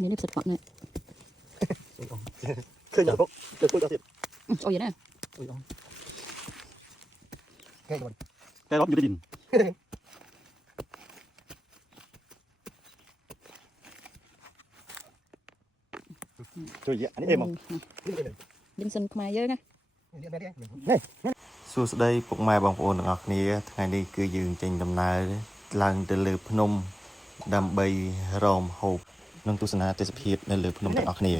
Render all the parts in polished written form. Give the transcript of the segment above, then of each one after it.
นี่นี่สดก่อนเลยเคยอย่างพวกเจอพวกจะสิบ โอ้ยนะ แค่ก่อน แกร้อนอยู่ในดินช่วยเยอะอันนี้เอ็ม ดินสนมาเยอะนะ សួស្តីពុកម៉ែបងប្អូនទាំងអស់គ្នាថ្ងៃនេះគឺយើងចេញដំណើរឡើងទៅលើភ្នំដើម្បីរមហូបនិងទស្សនាទេសភាពនៅលើភ្នំទាំងអស់គ្នា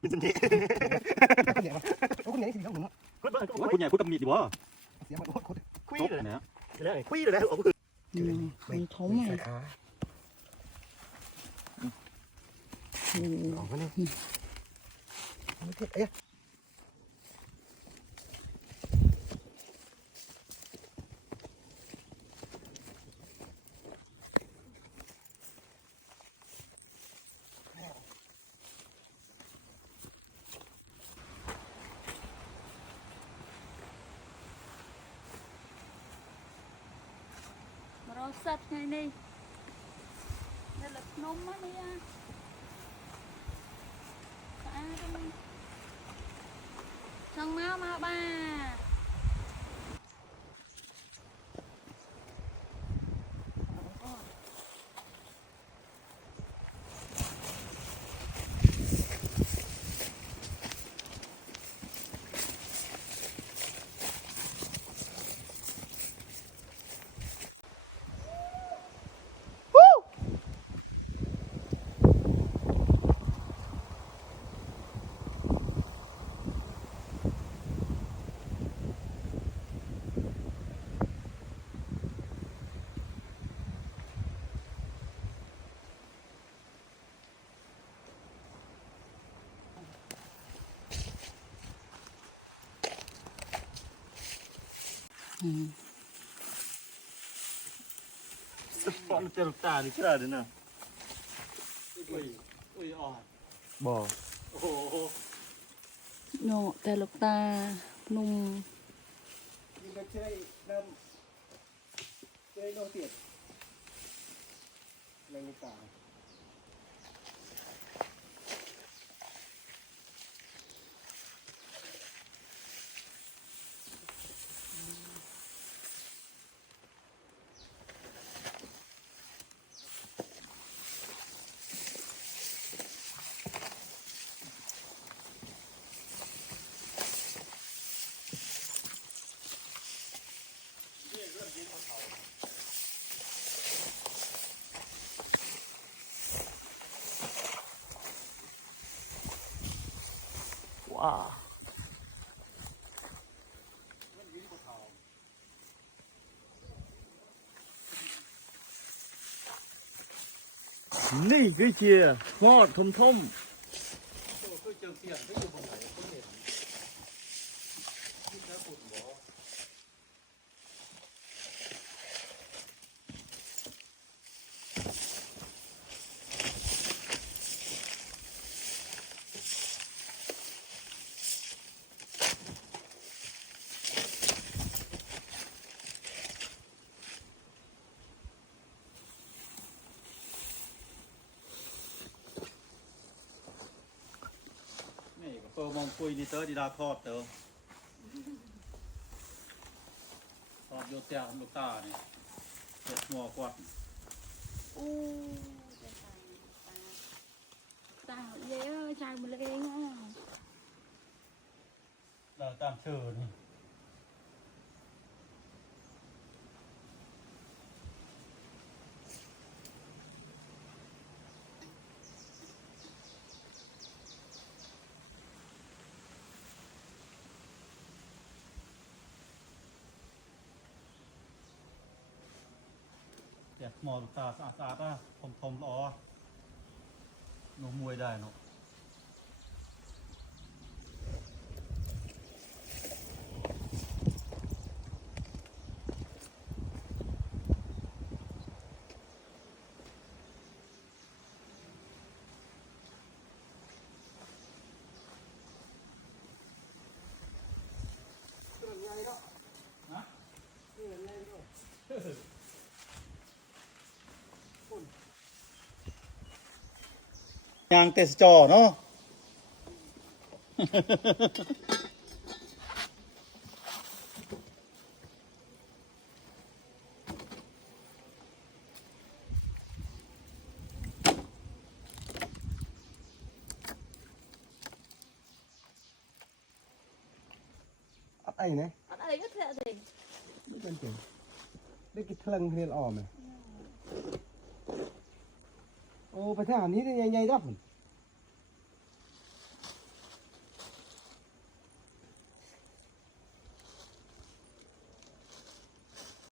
เป็นจำเนียคุณใหญ่พูดกำมีดีวะคุยเลยนะคุยเลยนะเอาคือ มีท้องใหม่ ของมันนี่ไม่เท่เอ๊ะเราสัตว์ไงนี่นี่แหละนมอ่ะนี่อ่ะช่างมาบ้าสปอนเซอร์ตาดิใช่ไหมนะอุ้ยอ่อนบ่โอ้โห โนแต่ลูกตานุ่ม ยิงไปเชื่อเริ่มเชื่อโนเตียดในลูกตาว้า นี่คือเชียร์หอดทมนี่ก็เปิดมองคุยนี่เตอร์ดีดาทอดเตอร์ทอดโยเตียลูกตาเนี่ยเจ็ดหัวกวัด อู้ตาเยอะใจมันเองอ่ะ เราตามชื่อนี่เจ็ดหมอลูกตาสะอาดๆนะทมอ๋อหนูมวยได้เนาะ เ ยางเตสจอเนาะ อัดไอ้เนี่ย អត់អីក៏ធ្លាក់ទេ ไม่เป็นเก่งได้กินพลังเรียนออมไหมโอ้ไปทหารนี้ได้ใหญ่ๆรับผม